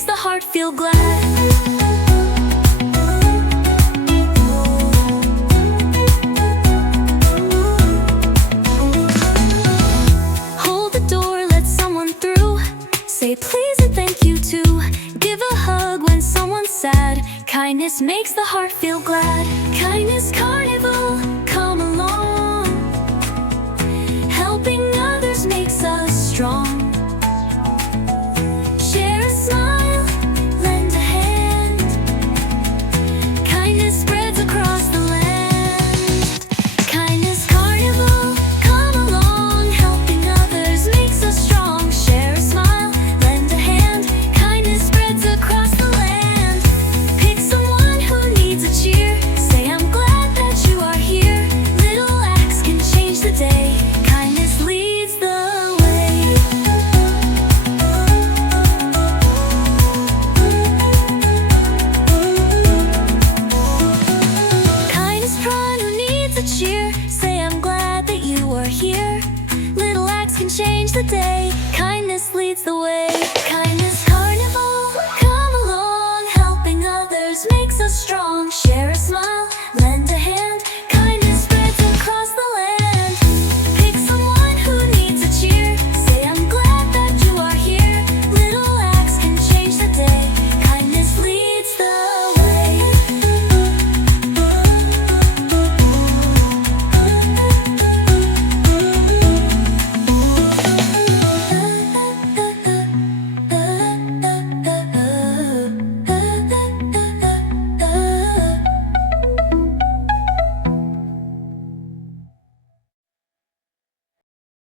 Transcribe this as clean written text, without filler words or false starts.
makes the heart feel glad. Hold the door, let someone through. Say please and thank you too. Give a hug when someone's sad. Kindness makes the heart feel glad. Kindness Carnival, come along. Helping others makes us strong. Share a smile, lend a hand. Kindness spreads across the land. Kindness Carnival, come along. Helping others makes us strong. Share a smile, lend a hand. Kindness spreads across the land. Pick someone who needs a cheer. Say I'm glad that you are here. Little acts can change the day. Kindness leads the way. Kindness pride who needs a cheer. Say I'm glad that you are here. Little acts can change the day. Kindness leads the way. Kindness Carnival, come along. Helping others makes us strong.